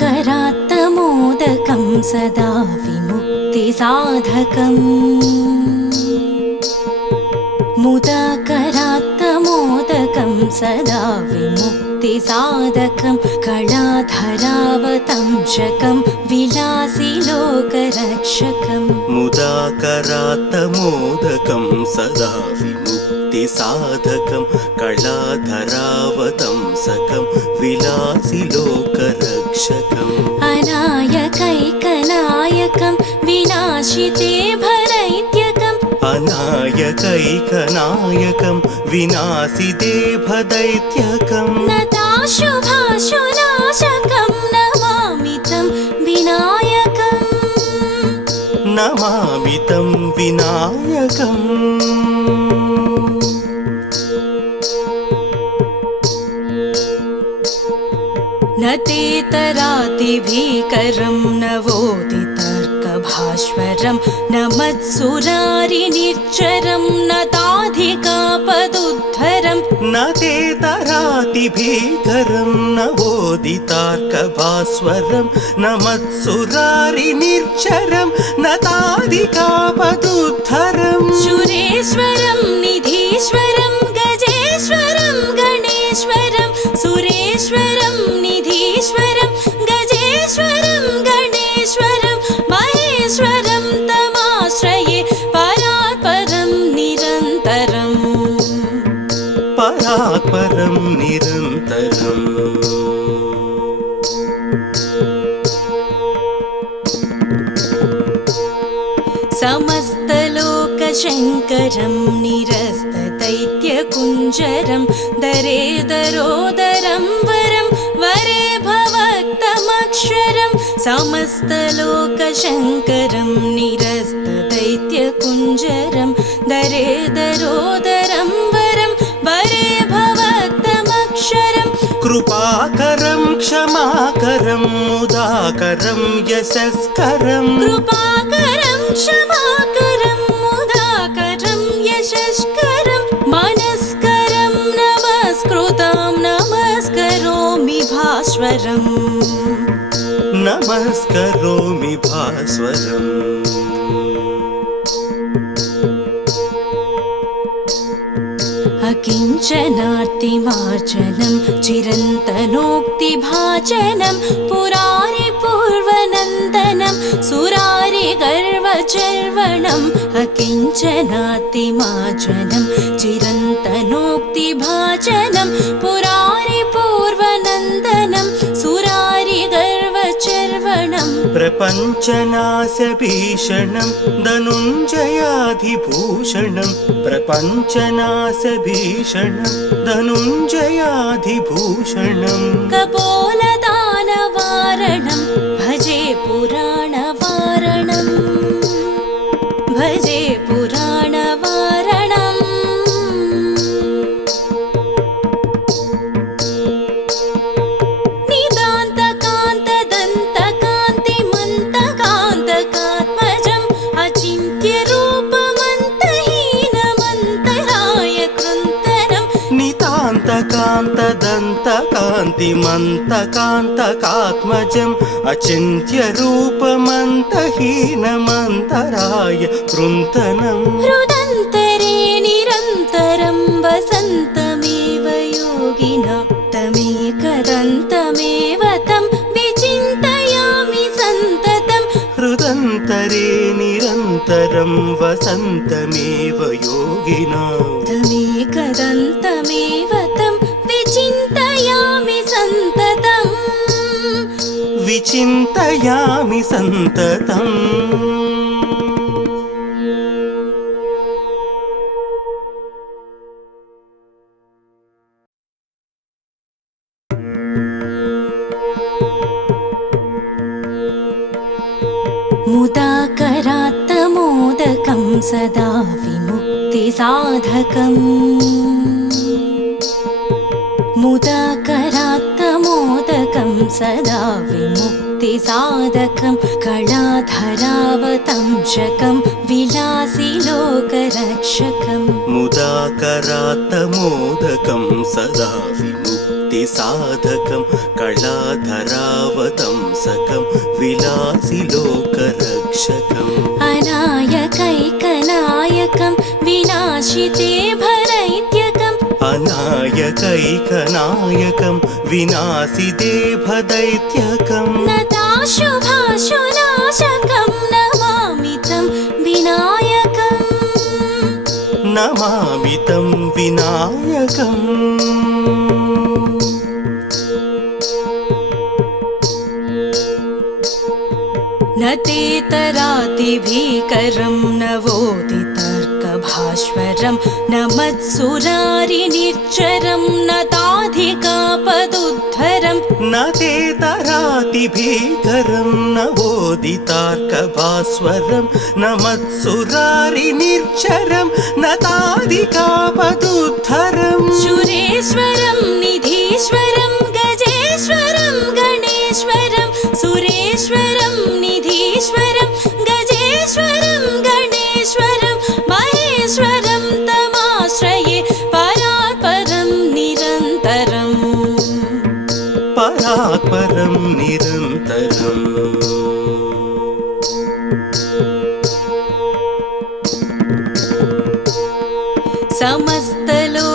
मुदाकरात्तमोदकं सदा विमुक्तिसाधकम् मुदाकरात्तमोदकं सदा विमुक्तिसाधकं कलाधरावतंशकं विलासिलोकरक्षकम् मुदाकरात्तमोदकं सदा विमुक्तिसाधकं कलाधरावतंसकं विलासिलोकरक्षकम् अनायकैकनायकं विनाशिते भदैत्यकम् अनायकैकनायकं विनाशिते भदैत्यकम् नताशुभाशुनाशकं नमामि तं विनायकम् नमामि तं विनायकम् न तेतरातिभीकरं नवोदितर्कभास्वरं न मत्सुरारिनिर्झरं न ताधिकापदुद्धरं न तेतरातिभीकरं नवोदितार्कभास्वरं न मत्सुरारिनिर्झरं न ताधिकापदुद्धरं सुरेश्वरं निधीश्वरं गजेश्वरं गणेश्वरं सुरेश्वरं निधीश्वरं गजेश्वरं गणेश्वरं महेश्वरं तमाश्रये परात्परं निरन्तरम् परात्परं निरन्तरम् समस्तलोकशङ्करं निरस्तदैत्यकुञ्जरं दरेदरोदरं वरं वरे भवक्तमक्षरं समस्तलोकशङ्करं निरस्तदैत्यकुञ्जरं दरेदरोदरं वरं वरे भवक्तमक्षरं कृपाकरं क्षमाकरं मुदाकरं यशस्करं कृपाकरं क्षमाकरं मुदाकरं यशस्करं मनस्करं नमस्कृतं नमस्करोमि भास्वरम् नमस्करोमि भास्वरम् अकिञ्चनार्तिमार्जनं चिरन्तनोक्तिभाजनं पुरारिपूर्वनन्दनं सुरारिगर्वचर्वणम् अकिञ्चनार्तिमार्जनं चिरन्तनोक्तिभाजनं पुरारिपूर्वनन्दनं सुरारिगर्वचर्वणम् प्रपञ्चनाशभीषणं धनुञ्जयाधिभूषणं प्रपञ्चनाशभीषणं धनुञ्जयाधिभूषणं कपोलदानवारणं भजे पुराणवारणं भजे पुराणवारणम् निदान्तकान्तदन्तकान्तिमन्तकान्तकात्मजम् अचिन्त्यरूपमन्तहीनमन्तराय कृन्तनं नितान्तकान्तदन्तकान्तिमन्तकान्तकात्मजम् अचिन्त्यरूपमन्तहीनमन्तराय कृन्तनं हृदन्तरे निरन्तरं वसन्तमेव योगिना तमेकदन्तमेव तं विचिन्तयामि सन्ततं हृदन्तरे निरन्तरं वसन्तमेव योगिना तमेकदन्तमेव तं विचिन्तयामि सन्ततम् विचिन्तयामि सन्ततम् मुदाकरात्तमोदकं सदा विमुक्तिसाधकम् मुदाकरात्तमोदकं सदा विमुक्तिसाधकं कलाधरावतंशकं विलासिलोकरक्षकम् मुदाकरात्तमोदकं सदा विमुक्तिसाधकं विमुक्तिसाधकं कलाधरावतंसकं विलासिलोकरक्षकम् अनायकैकनायकं विनाशिते भदैत्यकम् अनायकैकनायकं विनाशिते भदैत्यकम् नताशुभाशुनाशकं नमामि तं विनायकम् नमामि तं विनायकम् न तेतरातिभीकरं नवोदितर्कभास्वरं न मत्सुरारिनिर्झरं न ताधिकापदुद्धरं न तेतरातिभीकरं नवोदितार्कभास्वरं न मत्सुरारिनिर्झरं न ताधिकापदुद्धरम् सुरेश्वरं निधीश्वरं गजेश्वरं गणेश्वरं सुरेश्वरं निधीश्वरं गजेश्वरं गणेश्वरं महेश्वरं तमाश्रये परात्परं निरन्तरम् परात्परं निरन्तरम्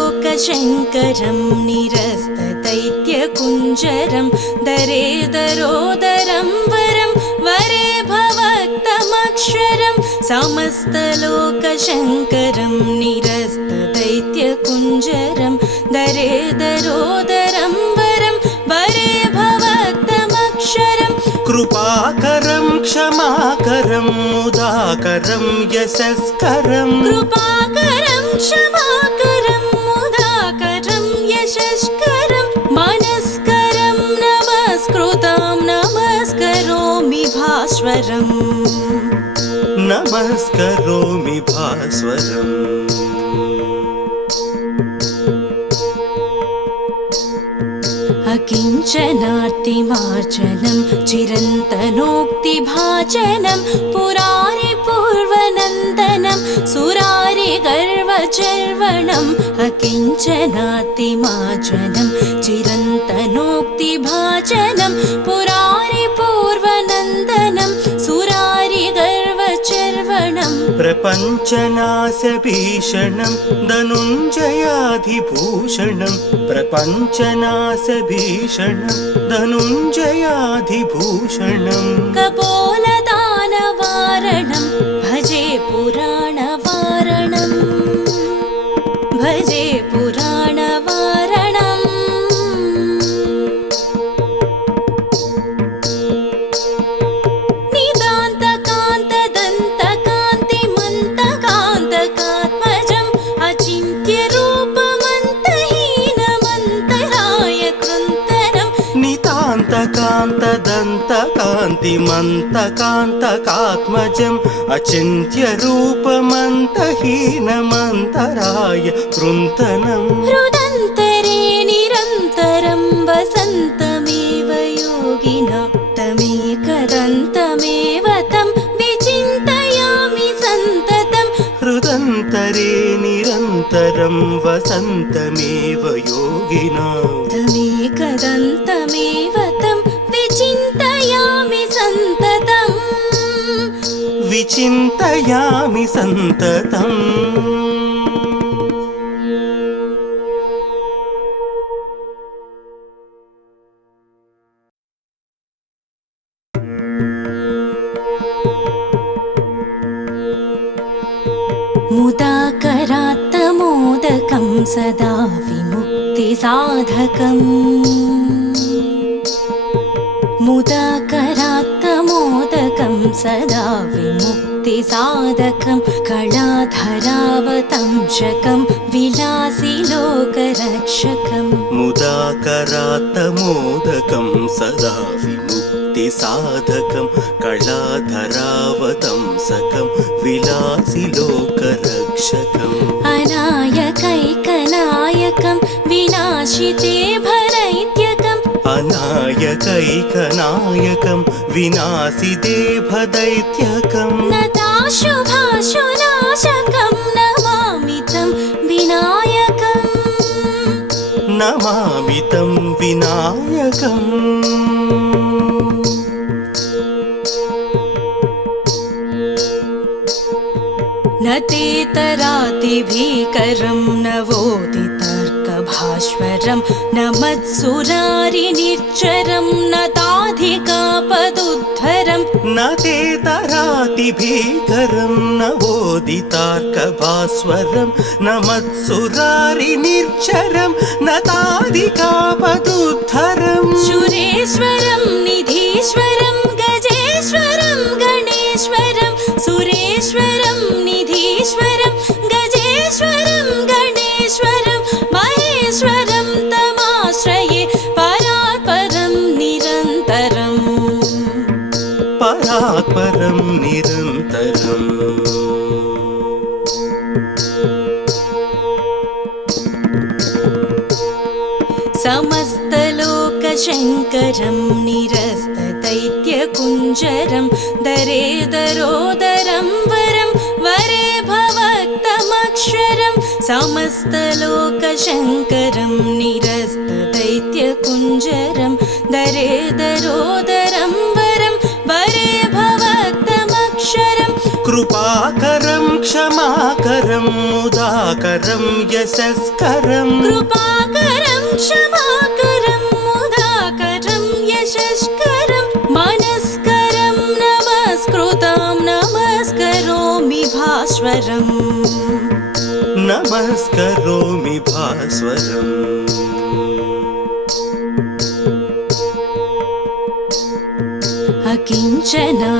समस्तलोकशङ्करं निरस्तदैत्यकुञ्जरं दरेदरोदरं वरं वरे भवक्तमक्षरं समस्तलोकशङ्करं निरस्तदैत्यकुञ्जरं दरेदरोदरं वरं वरे भवक्तमक्षरं कृपाकरं क्षमाकरं मुदाकरं यशस्करं कृपाकरं क्षमाकरं मुदाकरं यशस्करं मनस्करं नमस्कृतं नमस्करोमि भास्वरम् नमस्करोमि भास्वरम् अकिञ्चनार्तिमार्जनं चिरन्तनोक्तिभाजनं पुरारिपूर्वनन्दनं सुरारिगर्वचर्वणम् अकिञ्चनार्तिमार्जनं चिरन्तनोक्तिभाजनं पुरारिपूर्वनन्दनं सुरारिगर्वचर्वणम् प्रपञ्चनाशभीषणं धनुञ्जयाधिभूषणं प्रपञ्चनाशभीषणं धनुञ्जयाधिभूषणं कपोलदानवारणं भजे पुराणवारणम् भजे पुराणवारणम् निदान्तकान्तदन्तकान्तिमन्तकान्तकात्मजम् अचिन्त्यरूपमन्तहीनमन्तराय कृन्तनं नितान्तकान्तदन्तकान्तिमन्तकान्तकात्मजम् अचिन्त्यरूपमन्तहीनमन्तराय कृन्तनम् हृदन्तरे निरन्तरं वसन्तमेव योगिना तमेकदन्तमेव तं विचिन्तयामि सन्ततं हृदन्तरे निरन्तरं वसन्तमेव योगिना तमेकदन्तमेव तं विचिन्तयामि सन्ततम् विचिन्तयामि सन्ततम् मुदाकरात्तमोदकं सदा विमुक्तिसाधकम् मुदाकरात्तमोदकं सदा विमुक्तिसाधकं कलाधरावतंशकं विलासिलोकरक्षकम् मुदाकरात्तमोदकं सदा विमुक्तिसाधकं कलाधरावतंसकं विलासिलोकरक्षकम् अनायकैकनायकं विनाशिते भदैत्यकम् अनायकैकनायकं विनाशिते भदैत्यकम् नताशुभाशुनाशकं नमामि तं विनायकम् नमामि तं विनायकम् न तेतरातिभीकरं नवोदितर्कभास्वरं न मत्सुरारिनिर्झरं न ताधिकापदुद्धरं न तेतरातिभीकरं नवोदितार्कभास्वरं न मत्सुरारिनिर्झरं न ताधिकापदुद्धरं सुरेश्वरं निधीश्वरं गजेश्वरं गणेश्वरं सुरेश्वरं निधीश्वरं गजेश्वरं गणेश्वरं महेश्वरं तमाश्रये परात्परं निरन्तरम् परात्परं निरन्तरम् समस्तलोकशङ्करं निरस्तदैत्यकुञ्जरं दरेदरोदरं वरं वरे भवक्तमक्षरं समस्तलोकशङ्करं निरस्तदैत्यकुञ्जरं दरेदरोदरं वरं वरे भवक्तमक्षरं कृपाकरं क्षमाकरं मुदाकरं यशस्करं कृपाकरं क्षमाकरं मुदाकरं यशस्करं मनस्करं नमस्कृतं नमस्करोमि भास्वरम् नमस्करोमि भास्वरम्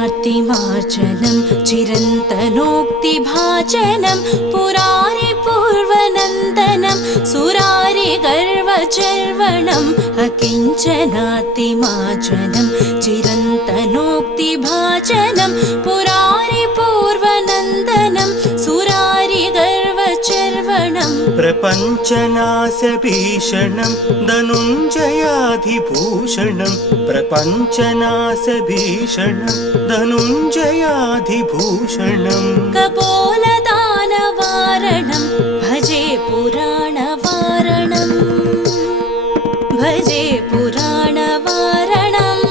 अकिञ्चनार्तिमार्जनं चिरन्तनोक्तिभाजनं पुरारिपूर्वनन्दनं सुरारिगर्वचर्वणम् अकिञ्चनार्तिमार्जनं चिरन्तनोक्तिभाजनं पुरारिपूर्वनन्दनं सुरारिगर्वचर्वणम् प्रपञ्चनाशभीषणं धनुञ्जयाधिभूषणं प्रपञ्चनाशभीषणं धनुञ्जयाधिभूषणं कपोलदानवारणं भजे पुराणवारणं भजे पुराणवारणम्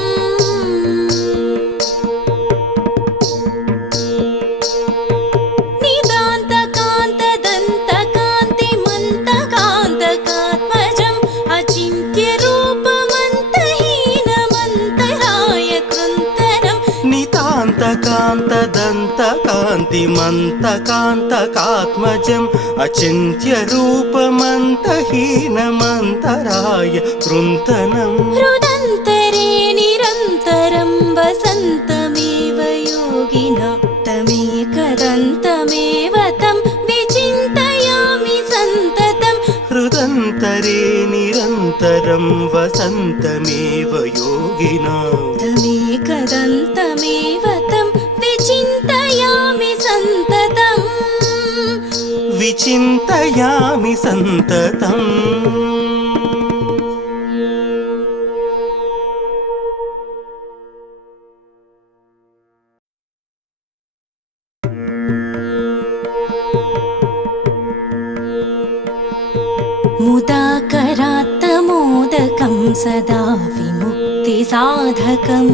निदान्तकान्तदन्तकान्तिमन्तकान्तकात्मजम् अचिन्त्यरूपमन्तहीनमन्तराय कृन्तनं नितान्तकान्तदन्तकान्तिमन्तकान्तकात्मजम् अचिन्त्यरूपमन्तहीनमन्तराय कृन्तनम् हृदन्तरे निरन्तरं वसन्तमेव योगिना तमेकदन्तमेव तं विचिन्तयामि सन्ततं हृदन्तरे निरन्तरं वसन्तमेव योगिना तमेकदन्तमेव तं विचिन्तयामि सन्ततम् विचिन्तयामि सन्ततम् मुदाकरात्तमोदकं सदा विमुक्तिसाधकम्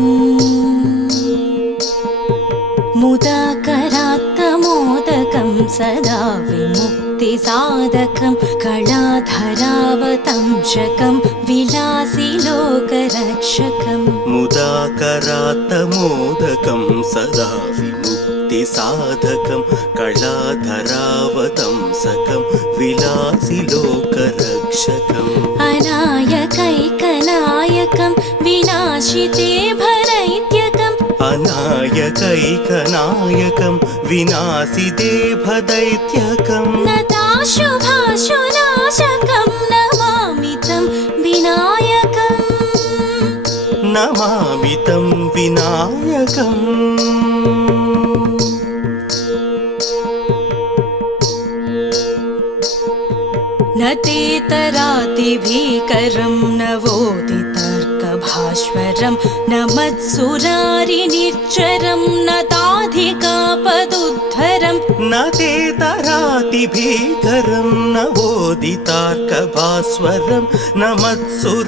मुदाकरात्तमोदकं सदा विमुक्तिसाधकं कलाधरावतंशकं विलासिलोकरक्षकम् मुदाकरात्तमोदकं सदा विमुक्तिसाधकं कलाधरावतंसकं विलासिलोकरक्षकम् अनायकैकनायकं विनाशिते भरैत्यकम् अनायकैकनायकं विनाशिते भदैत्यकं नताशुभाशुनाशकं नमामि तं विनायकम् नमामि तं विनायकम् न तेतरातिभीकरं नवोदितर्कभास्वरं न मत्सुरारिनिर्झरं न ताधिकापदुद्धरं न न ते तराति भीकरं नवोदितार्कभास्वरं न मत्सुरारिनिर्झरं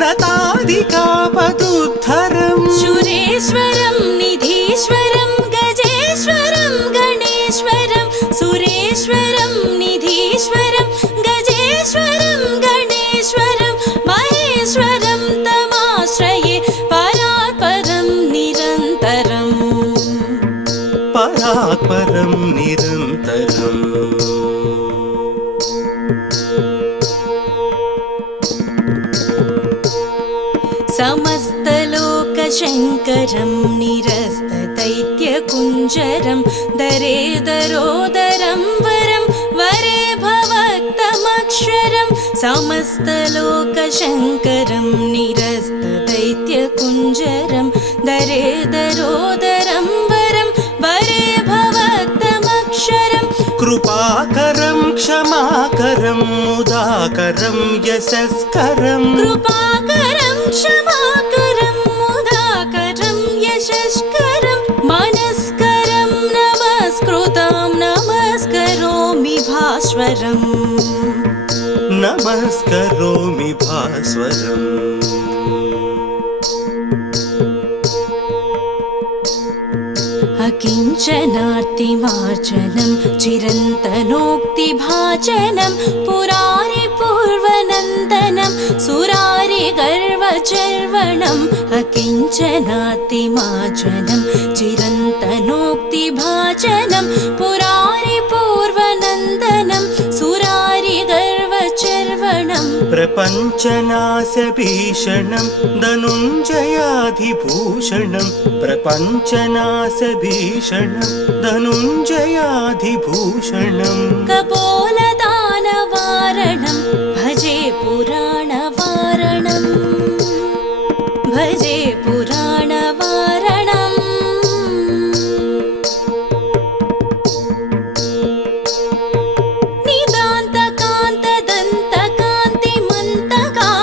न तादिकापदुद्धरम् शुरेश्वरं निधीश्वरं गजेश्वरं गणेश्वरं सुरेश्वरं निधीश्वरं गजेश्वरं गणेश्वरं महेश्वरं तमाश्रये परात्परं निरन्तरम् परात्परं निरन्तरम् समस्तलोकशङ्करं निरस्तदैत्यकुञ्जरं दरेदरोदरं वरं वरे भवक्तमक्षरं समस्तलोकशङ्करं निरस्तदैत्यकुञ्जरं दरेदरोदरं वरं वरे भवक्तमक्षरं कृपाकरं क्षमाकरं मुदाकरं यशस्करं कृपाकरं क्षमाकरं मुदाकरं यशस्करं मनस्करं नमस्कृतं नमस्करोमि भास्वरम् नमस्करोमि भास्वरम् अकिञ्चनार्तिमार्जनं चिरन्तनोक्तिभाजनं पुरारिपूर्वनन्दनं सुरारिगर्वचर्वणम् अकिञ्चनार्तिमार्जनं चिरन्तनोक्तिभाजनं पुरारिपूर्वनन्दनं सुरारिगर्वचर्वणम् प्रपञ्चनाशभीषणं धनुञ्जयाधिभूषणं प्रपञ्चनाशभीषणं धनुञ्जयाधिभूषणं कपोलदानवारणं भजे पुराणवारणं भजे पुराणवारणम्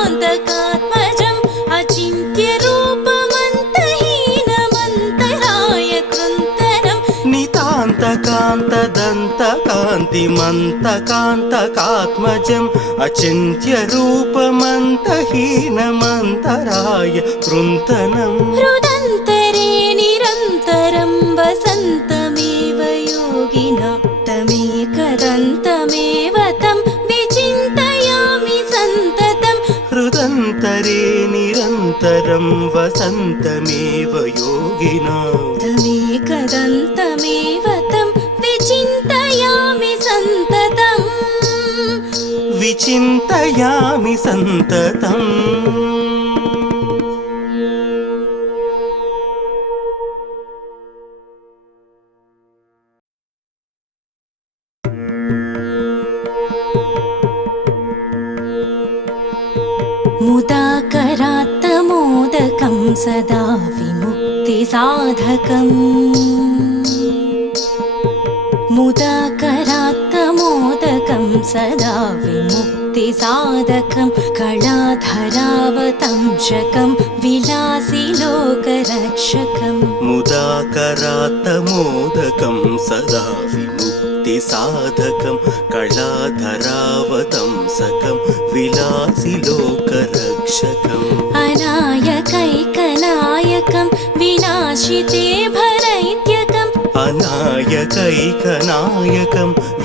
निदान्तकान्तदन्तकान्तिमन्तकान्तकात्मजम् अचिन्त्यरूपमन्तहीनमन्तराय कृन्तनं नितान्तकान्तदन्तकान्तिमन्तकान्तकात्मजम् अचिन्त्यरूपमन्तहीनमन्तराय कृन्तनम् हृदन्तरे निरन्तरं वसन्तमेव योगिना तमेकदन्तमेव तं विचिन्तयामि सन्ततं हृदन्तरे निरन्तरं वसन्तमेव योगिना तमेकदन्तमेव तं विचिन्तयामि सन्ततम् विचिन्तयामि सन्ततम् मुदाकरात्तमोदकं सदा विमुक्तिसाधकम् मुदाकरात्तमोदकं सदा विमुक्तिसाधकं कलाधरावतंशकं विलासिलोकरक्षकम् मुदाकरात्तमोदकं सदा विमुक्तिसाधकं कलाधरावतंसकं विलासिलोकरक्षकम् अनायकैकनायकं विनाशिते भरैत्यकम् अनायकैकनायकं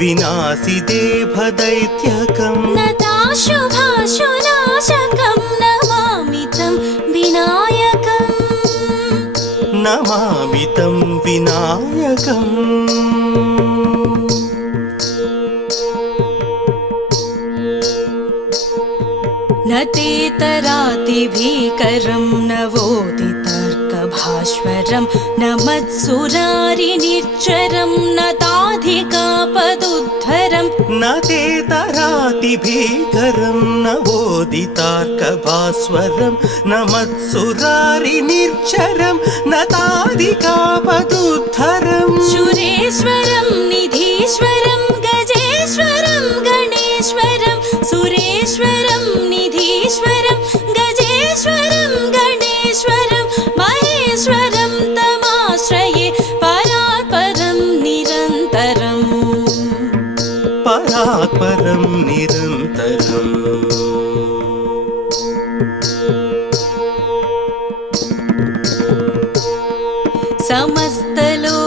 विनाशिते भदैत्यकं नताशुभाशुनाशकं नमामि तं विनायकम् नमामि तं विनायकम् न ते तरातिभीकरं नवोदितार्कभास्वरं न मत्सुरारिनिर्झरं न ताधिकापदुद्धरम् न ते तराति भीकरं नवोदितार्कभास्वरं न मत्सुरारिनिर्झरं न तादिकापदुद्धरम् शुरेश्वरं निधीश्वरं गजेश्वरं गणेश्वरं सुरेश्वरं निधीश्वरं गजेश्वरं गणेश्वरं महेश्वरं तमाश्रये परात्परं परात् परं निरन्तरम्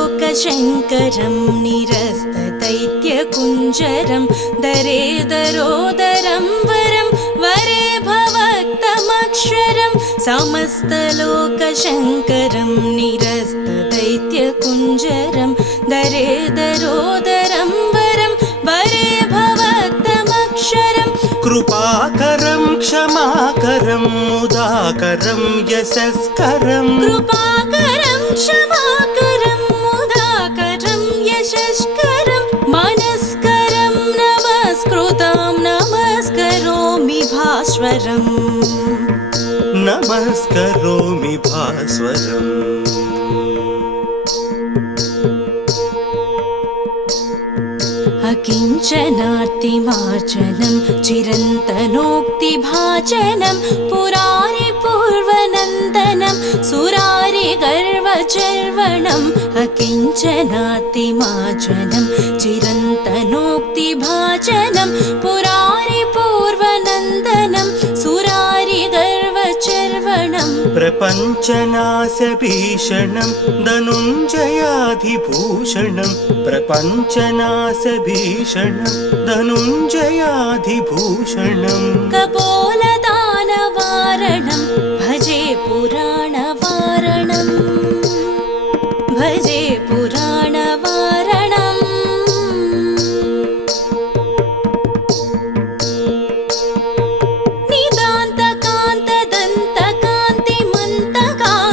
समस्तलोकशङ्करं निरस्तदैत्यकुञ्जरं दरेदरोदरं वरं वरे भवक्तमक्षरं समस्तलोकशङ्करं निरस्तदैत्यकुञ्जरं दरेदरोदरं वरं वरे भवक्तमक्षरं कृपाकरं क्षमाकरं मुदाकरं यशस्करं कृपाकरं क्षमाकरं मुदाकरं यशस्करं मनस्करं नमस्कृतं नमस्करोमि भास्वरम् नमस्करोमि भास्वरम् अकिञ्चनार्तिमार्जनं चिरन्तनोक्तिभाजनं पुरारिपूर्वनन्दनं सुरारिगर्वचर्वणम् अकिञ्चनार्तिमार्जनं चिरन्तनोक्तिभाजनं पुरारिपूर्वनन्दनं सुरारिगर्वचर्वणम् प्रपञ्चनाशभीषणं धनुञ्जयाधिभूषणं प्रपञ्चनाशभीषणं धनुञ्जयाधिभूषणं कपोलदानवारणं भजे पुराणवारणं भजे पुराणवारणम्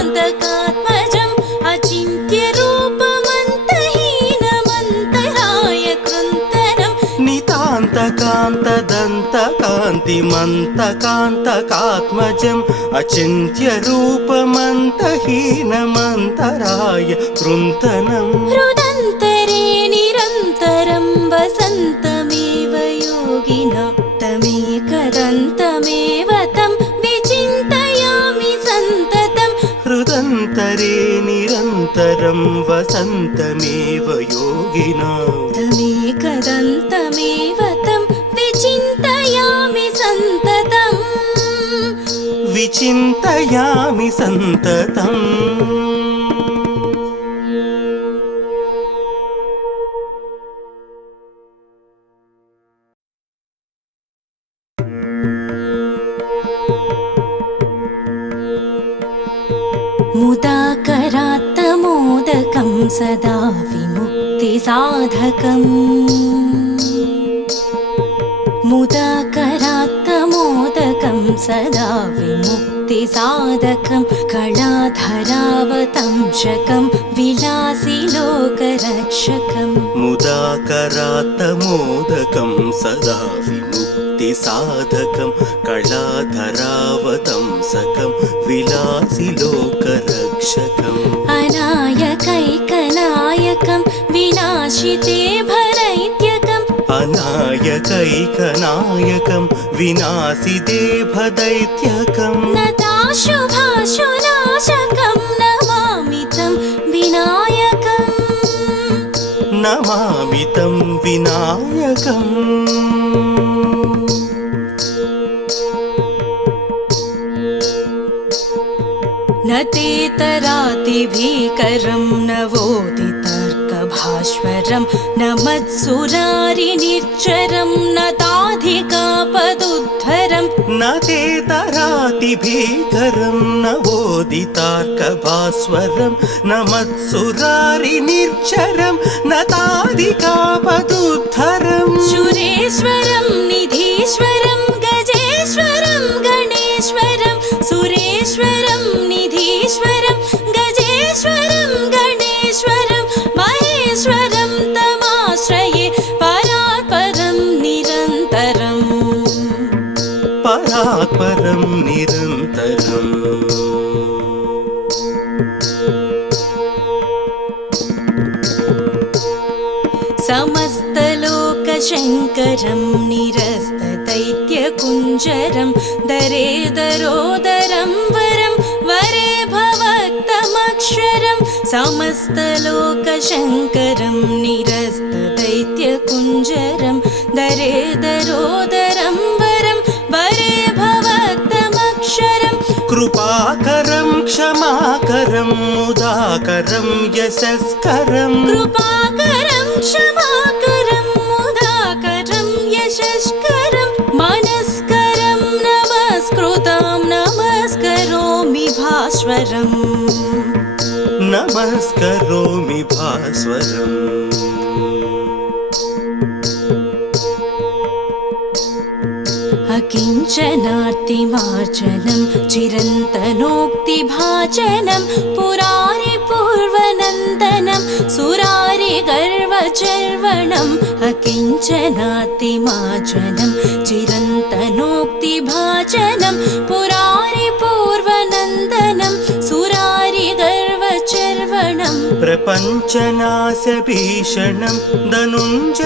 निदान्तकान्तदन्तकान्तिमन्तकान्तकात्मजम् अचिन्त्यरूपमन्तहीनमन्तराय कृन्तनं नितान्तकान्तदन्तकान्तिमन्तकान्तकात्मजम् अचिन्त्यरूपमन्तहीनमन्तराय कृन्तनम् हृदन्तरे निरन्तरं वसन्तमेव योगिना तमेकदन्तमेव तं विचिन्तयामि सन्ततं हृदन्तरे निरन्तरं वसन्तमेव योगिना तमेकदन्तमेव तं विचिन्तयामि सन्ततम् विचिन्तयामि सन्ततम् मुदाकरात्तमोदकं सदा विमुक्तिसाधकम् मुदाकरात्तमोदकं सदा विमुक्तिसाधकं कलाधरावतंशकं विलासिलोकरक्षकं मुदाकरात्तमोदकं सदा विमुक्तिसाधकं कलाधरावतंसकं विलासिलोकरक्षकम् अनायकैकनायकं विनाशिते भरैत्यकम् अनायकैकनायकं विनाशिते भदैत्यकं नताशुभाशुनाशकं नमामि तं विनायकम् नमामि तं विनायकम् न तेतरातिभीकरं नवोदितर्कभास्वरं न मत्सुरारिनिर्झरं न ताधिकापदुद्धरं न तेतरातिभीकरं नवोदितार्कभास्वरं न मत्सुरारिनिर्झरं न ताधिकापदुद्धरं सुरेश्वरं निधीश्वरं गजेश्वरं गणेश्वरं सुरेश्वरं निधीश्वरं गजेश्वरं गणेश्वरं महेश्वरं तमाश्रये परात् परं निरन्तरम् परात् परं निरन्तरम् समस्तलोकशङ्करं निरस्तदैत्यकुञ्जरं दरेदरोदरं वरं वरे भवक्तमक्षरं समस्तलोकशङ्करं निरस्तदैत्यकुञ्जरं दरेदरोदरं वरं वरे भवक्तमक्षरं कृपाकरं क्षमाकरं मुदाकरं यशस्करं कृपाकरं क्षमाकरं मुदाकरं यशस्करं मनस्करं नमस्कृतं नमस्करोमि भास्वरम् नमस्करोमि भास्वरम् अकिञ्चनार्तिमार्जनं चिरन्तनोक्तिभाजनं पुरारिपूर्वनन्दनं सुरारिगर्वचर्वणम् अकिञ्चनार्तिमार्जनं चिरन्तनोक्तिभाजनं पुरारिपूर्वनन्दनं सुरारिगर्वचर्वणम् प्रपञ्चनाशभीषणं धनुञ्जयाधिभूषणं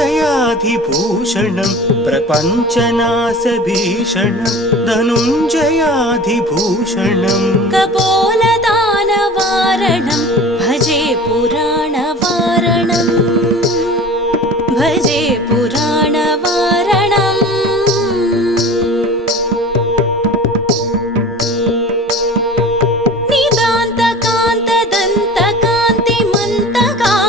प्रपञ्चनाशभीषणं धनुञ्जयाधिभूषणं कपोलदानवारणं भजे पुराणवारणं भजे पुराणवारणम्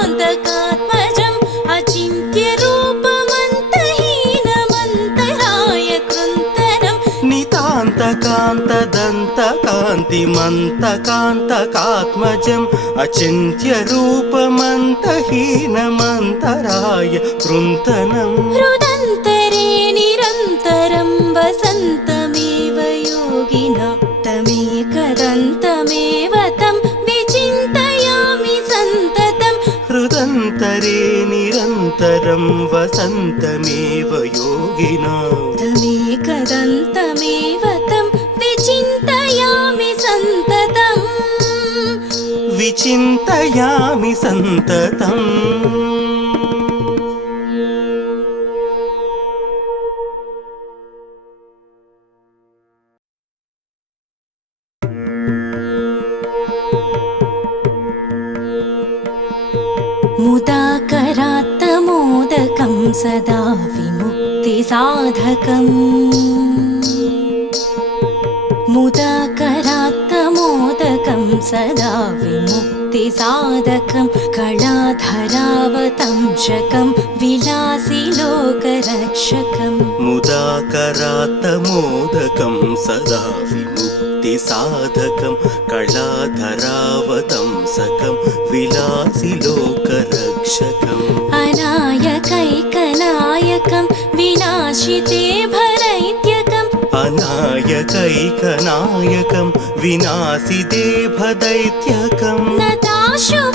निदान्तकान्तदन्तकान्तिमन्तकान्तकात्मजम् अचिन्त्यरूपमन्तहीनमन्तराय कृन्तनम् नितान्तकान्तदन्तकान्तिमन्तकान्तकात्मजम् अचिन्त्यरूपमन्तहीनमन्तराय कृन्तनम् हृदन्तरे निरन्तरं वसन्तमेव योगिना तमेकदन्तमेव तं विचिन्तयामि सन्ततम् हृदन्तरे निरन्तरं वसन्तमेव योगिना तमेकदन्तमेव तं विचिन्तयामि सन्ततम् विचिन्तयामि सन्ततम् मुदाकरात्तमोदकं सदा विमुक्तिसाधकम् मुदाकरात्तमोदकं सदा विमुक्तिसाधकं कलाधरावतंशकं विलासिलोकरक्षकम् मुदाकरात्तमोदकं सदा विमुक्तिसाधकं कलाधरावतंसकं विलासिलोकरक्षकम् अनायकैकनायकं विनाशिते भरैत्यकम् अनायकैकनायकं विनाशिते भदैत्यकं नताशुभाशुनाशकं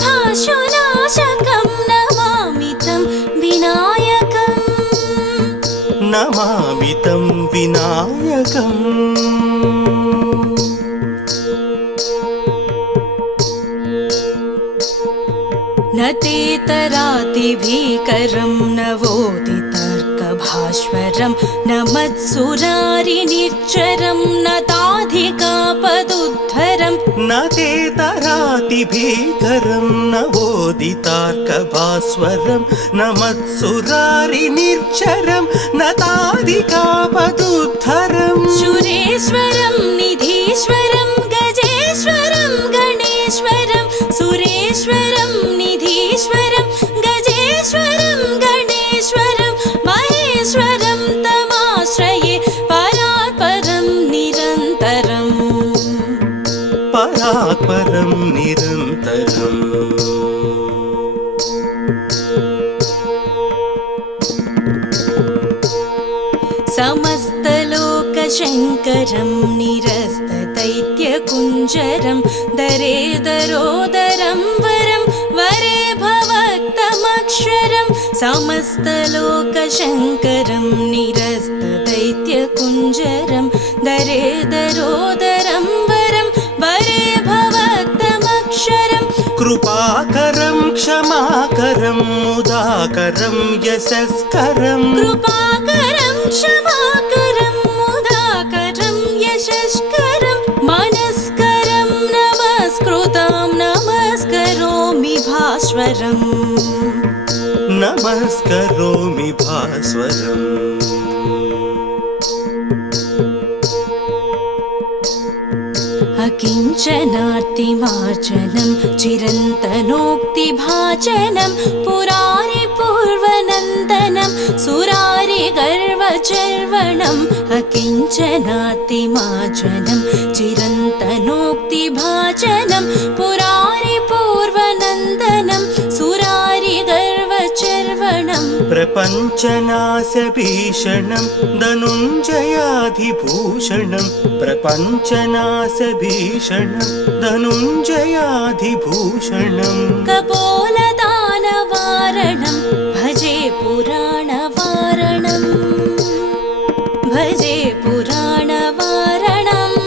नमामि तं विनायकम् नमामि तं विनायकम् न तेतरातिभीकरं नवोदितर्कभास्वरं न मत्सुरारिनिर्झरं न ताधिकापदुद्धरं न तेतरातिभीकरं नवोदितार्कभास्वरं न मत्सुरारिनिर्झरं न ताधिकापदुद्धरं सुरेश्वरं निधीश्वरं गजेश्वरं गणेश्वरं सुरेश्वरं निधीश्वरं गजेश्वरं गणेश्वरं महेश्वरं तमाश्रये परात्परं निरन्तरम् परात्परं निरन्तरम् समस्तलोकशङ्करं निरस्तदैत्यकुञ्जरं दरेदरोदरं वरं वरे भवक्तमक्षरं समस्तलोकशङ्करं निरस्तदैत्यकुञ्जरं दरेदरोदरं वरं वरे भवक्तमक्षरं कृपाकरं क्षमाकरं मुदाकरं यशस्करं कृपाकरं क्षमाकरं मुदाकरं यशस्करं मनस्करं नमस्कृतं नमस्करोमि भास्वरम् नमस्करोमि भास्वरम् अकिञ्चनार्तिमार्जनं चिरन्तनोक्तिभाजनं पुरारि पूर्वनन्दनं सुरारिगर्वचर्वणम् अकिञ्चनार्तिमार्जनं चिरन्तनोक्तिभाजनं पुरारि पूर्वनन्दनं सुरारिगर्वचर्वणम् प्रपञ्चनाशभीषणं धनुञ्जयाधिभूषणं प्रपञ्चनाशभीषणं धनुञ्जयाधिभूषणं कपोलदानवारणं भजे पुराणवारणं भजे पुराणवारणम्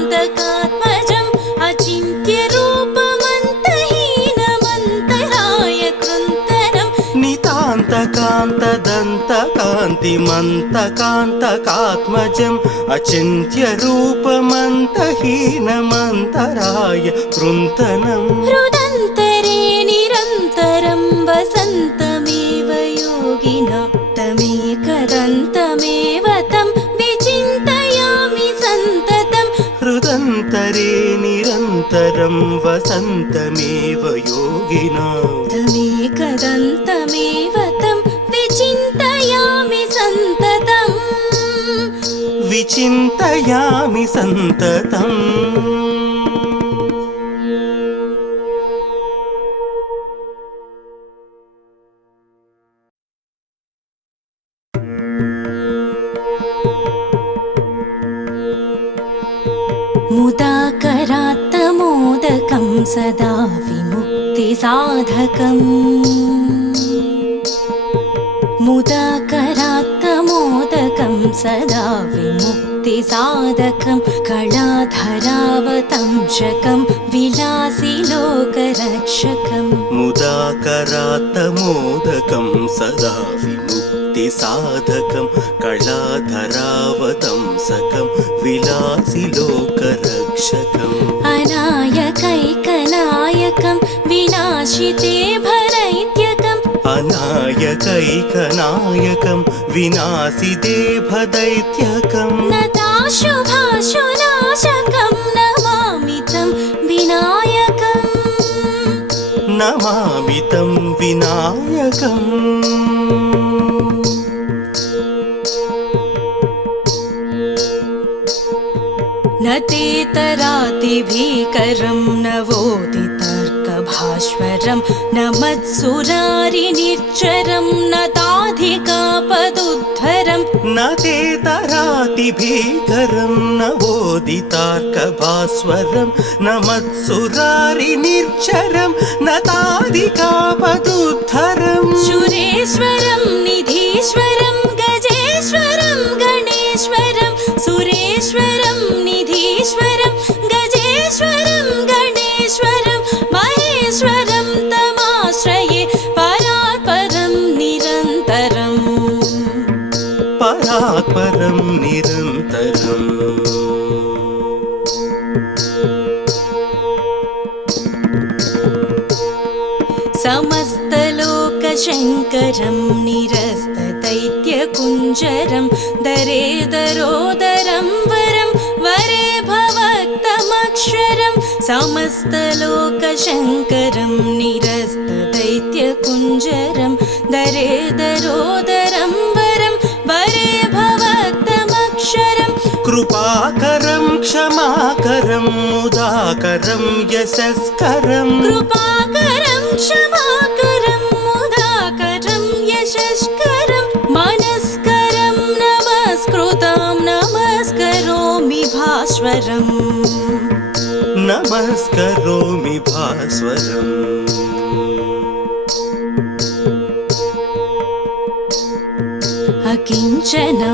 निदान्तकान्तदन्तकान्तिमन्तकान्तकात्मजम् अचिन्त्यरूपमन्तहीनमन्तराय कृन्तनम् नितान्तकान्तदन्तकान्तिमन्तकान्तकात्मजम् अचिन्त्यरूपमन्तहीनमन्तराय कृन्तनम् हृदन्तरे निरन्तरं वसन्तमेव योगिना तमेकदन्तमेव तं विचिन्तयामि सन्ततम् हृदन्तरे निरन्तरं वसन्तमेव योगिना तमेकदन्तमेव तं विचिन्तयामि सन्ततम् विचिन्तयामि सन्ततम् मुदाकरात्तमोदकं सदा विमुक्तिसाधकम् मुदाकरात्तमोदकं सदा विमुक्तिसाधकं कलाधरावतंशकं विलासिलोकरक्षकम् मुदाकरात्तमोदकं सदा विमुक्तिसाधकं कलाधरावतंसकं विलासिलोकरक्षकम् अनायकैकनायकं विनाशिते भरैत्यकम् अनायकैकनायकं विनाशिते भदैत्यकं नताशुभाशुनाशकं नमामि तं विनायकम् नमामि तं विनायकम् न तेतरातिभीकरं नवोदितर्कभास्वरं न मत्सुरारिनिर्झरं न ताधिकापदुद्धरं न तेतरातिभीकरं नवोदितार्कभास्वरं न मत्सुरारिनिर्झरं न ताधिकापदुद्धरं सुरेश्वरं निधीश्वरं गजेश्वरं गणेश्वरं सुरेश्वरं निधीश्वरं गजेश्वरं गणेश्वरं महेश्वरं तमाश्रये परात्परं निरन्तरम् परात्परं निरन्तरम् समस्तलोकशङ्करं निरस्तदैत्यकुञ्जरं दरेदरोदरं वरं वरे भवक्तमक्षरं समस्तलोकशङ्करं निरस्तदैत्यकुञ्जरं दरेदरोदरं वरं वरे भवक्तमक्षरम् कृपाकरं क्षमाकरं मुदाकरं यशस्करं कृपाकरं क्षमाकरं मुदाकरं यशस्करं मनस्करं नमस्कृतं नमस्करोमि भास्वरम् नमस्करोमि भास्वरम्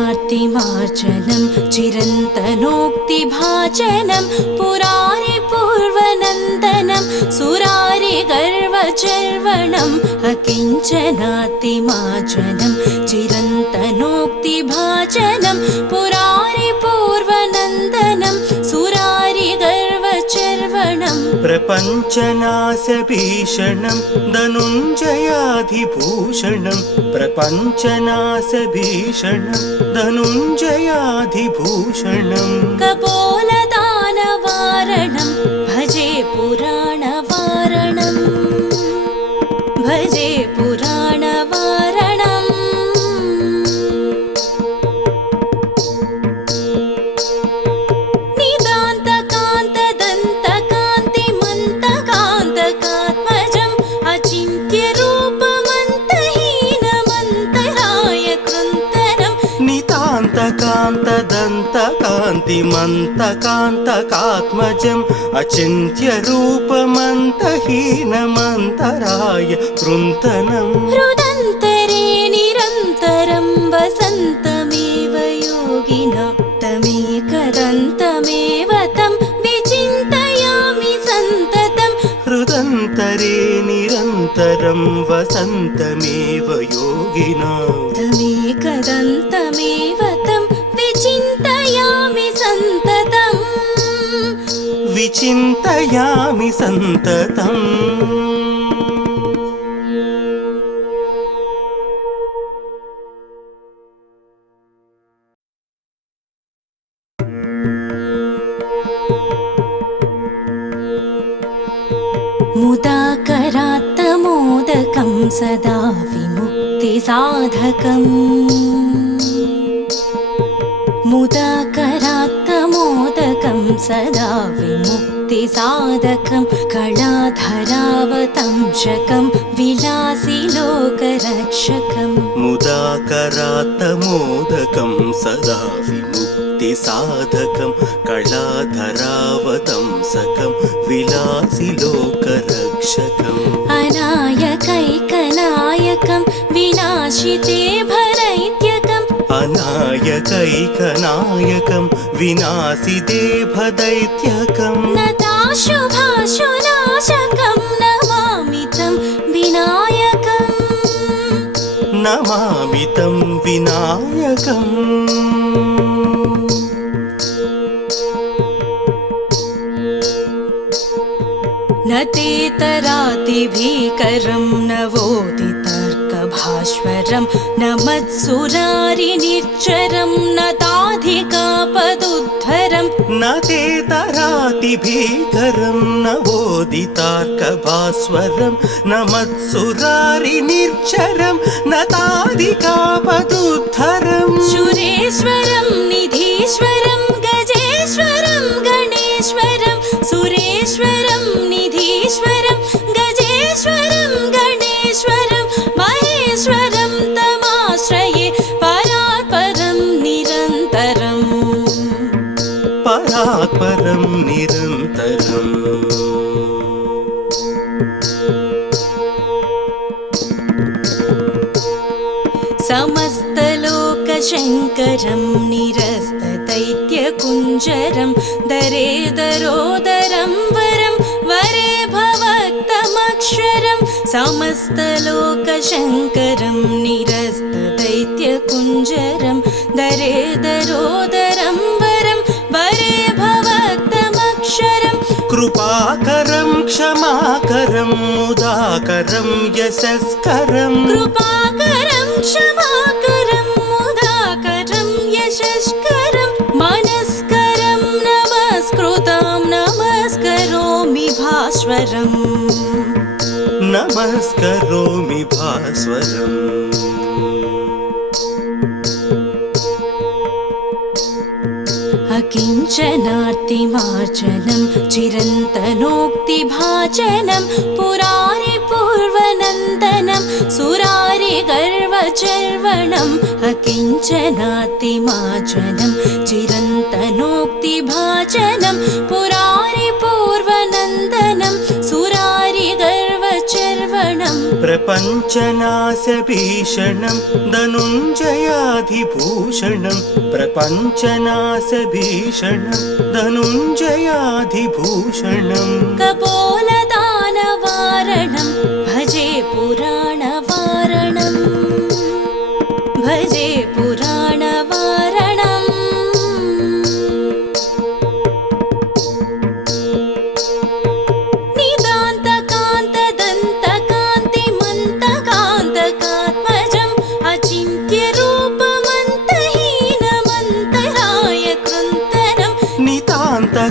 अकिञ्चनार्तिमार्जनं चिरन्तनोक्तिभाजनं पुरारि पूर्वनन्दनं सुरारिगर्वचर्वणम् अकिञ्चनार्तिमार्जनं चिरन्तनोक्ति मुक्तिभाजनं पुरारिपूर्वनन्दनं सुरारिगर्वचर्वणं प्रपञ्चनाशभीषणं धनुञ्जयाधिभूषणं प्रपञ्चनाशभीषणं धनुञ्जयाधिभूषणं कपोलदानवारणं भजे पुराणवारणं भजे पुराणवारणम् निदान्तकान्तदन्तकान्तिमन्तकान्तकात्मजम् अचिन्त्यरूपमन्तहीनमन्तराय कृन्तनम् नितान्तकान्तदन्तकान्तिमन्तकान्तकात्मजम् अचिन्त्यरूपमन्तहीनमन्तराय कृन्तनम् हृदन्तरे निरन्तरं वसन्तमेव योगिना तमेकदन्तमेव तं विचिन्तयामि सन्ततं हृदन्तरे निरन्तरं वसन्तमेव योगिना तमेकदन्तमेव तं विचिन्तयामि सन्ततम् विचिन्तयामि सन्ततम् मुदाकरात्तमोदकं सदा विमुक्तिसाधकम् मुदाकरात्तमोदकं सदा विमुक्तिसाधकं कलाधरावतंशकं विलासिलोकरक्षकम् मुदाकरात्तमोदकं सदा विमुक्तिसाधकं कलाधरावतंसकं विलासिलोकरक्षकम् अनायकैकनायकं विनाशिते भरैत्यकम् अनायकैकनायकं विनाशिते भदैत्यकं नताशुभाशुनाशकं नमामि तं विनायकम् नमामि तं विनायकम् न तेतरातिभीकरं नवोदितर्कभास्वरं न मत्सुरारिनिर्झरं न ताधिकापदुद्धरं न तेतरातिभीकरं नवोदितार्कभास्वरं न मत्सुरारिनिर्झरं न ताधिकापदुद्धरं सुरेश्वरं निधीश्वरं गजेश्वरं गणेश्वरं सुरेश्वरं निधीश्वरं गजेश्वरं गणेश्वरं महेश्वरं तमाश्रये परात्परं निरन्तरम् परात्परं निरन्तरम् समस्तलोकशङ्करं निरस्तदैत्यकुञ्जरं दरेदरोदरं वरं वरे भवक्तमक्षरं समस्तलोकशङ्करं निरस्तदैत्यकुञ्जरं दरेदरोदरं वरं वरे भवक्तमक्षरम् कृपाकरं क्षमाकरं मुदाकरं यशस्करं कृपाकरं क्षमाकरं मुदाकरं यशस्करं मनस्करं नमस्कृतं नमस्करोमि भास्वरम् नमस्करोमि भास्वरम् अकिञ्चनार्तिमार्जनं चिरन्तनोक्तिभाजनं पुरारिपूर्वनन्दनं सुरारिगर्वचर्वणम् अकिञ्चनार्तिमार्जनं चिरन्तनोक्तिभाजनं पुरारिपूर्वनन्दनं सुरारिगर्वचर्वणम् प्रपञ्चनाशभीषणं धनुञ्जयाधिभूषणं प्रपञ्चनाशभीषणं धनुञ्जयाधिभूषणं कपोलदानवारणं भजे पुराणवारणं भजे पुराण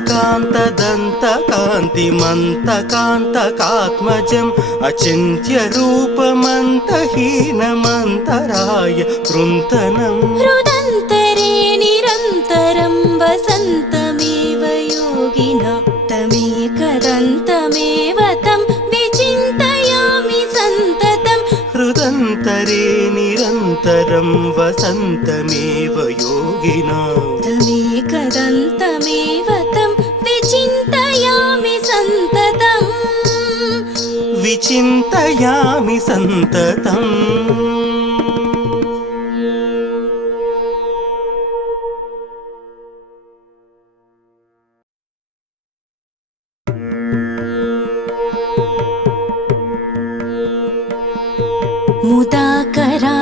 नितान्तकान्तदन्तकान्तिमन्तकान्तकात्मजम् अचिन्त्यरूपमन्तहीनमन्तराय कृन्तनम् हृदन्तरे निरन्तरं वसन्तमेव योगिना तमेकदन्तमेव तं विचिन्तयामि सन्ततम् हृदन्तरे निरन्तरं वसन्तमेव योगिना तमेकदन्तमेव तं विचिन्तयामि सन्ततम् विचिन्तयामि सन्ततम्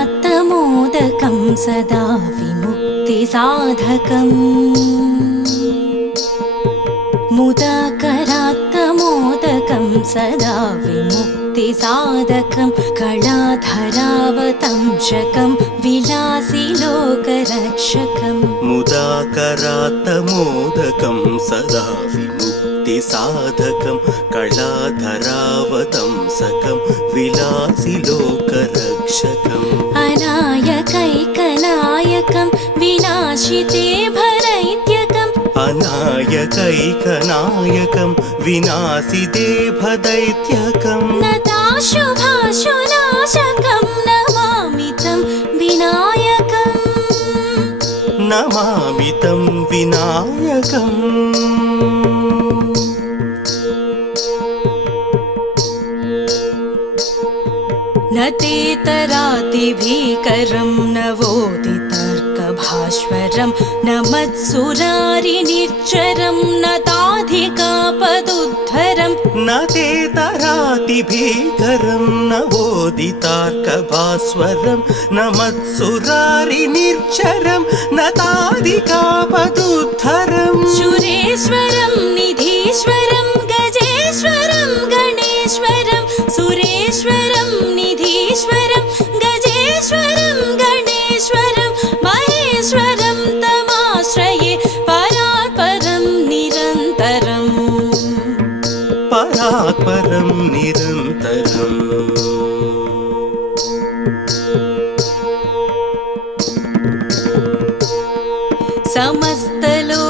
मुदाकरात्तमोदकं सदा विमुक्तिसाधकम् मुदाकरात्तमोदकं सदा विमुक्तिसाधकं कलाधरावतंशकं विलासि लोकरक्षकम् मुदाकरात्तमोदकं सदा विमुक्तिसाधकं कलाधरावतंसकं विलासि लोकरक्षकम् अनायकैकनायकं विनाशिते भरैत्यकम् अनायकैकनायकं विनाशिते भदैत्यकम् नताशुभाशुनाशकं नमामि तं विनायकम् नमामि तं विनायकम् न तेतरातिभीकरं नवोदितर्कभास्वरं न मत्सुरारिनिर्झरं न ताधिकापदुद्धरं न तेतरातिभीकरं नवोदितार्कभास्वरं न मत्सुरारिनिर्झरं न ताधिकापदुद्धरं सुरेश्वरं निधीश्वरं गजेश्वरं गणेश्वरं सुरेश्वरं निधीश्वरं गजेश्वरं गणेश्वरं महेश्वरं तमाश्रये परात्परं निरन्तरम् परात्परं निरन्तरम्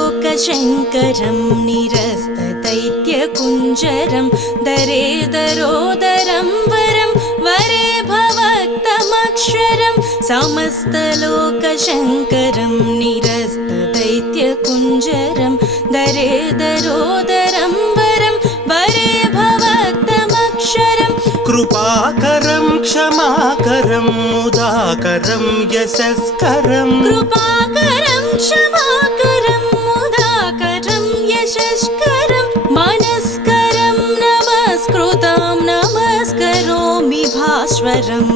समस्तलोकशङ्करं निरस्तदैत्यकुञ्जरं दरेदरोदरं वरं वरे भवक्तमक्षरं समस्तलोकशङ्करं निरस्तदैत्यकुञ्जरं दरेदरोदरं वरं वरे भवक्तमक्षरं कृपाकरं क्षमाकरं मुदाकरं यशस्करं कृपाकरं क्षमाकरं मुदाकरं यशस्करं मनस्करं नमस्कृतं नमस्करोमि भास्वरम्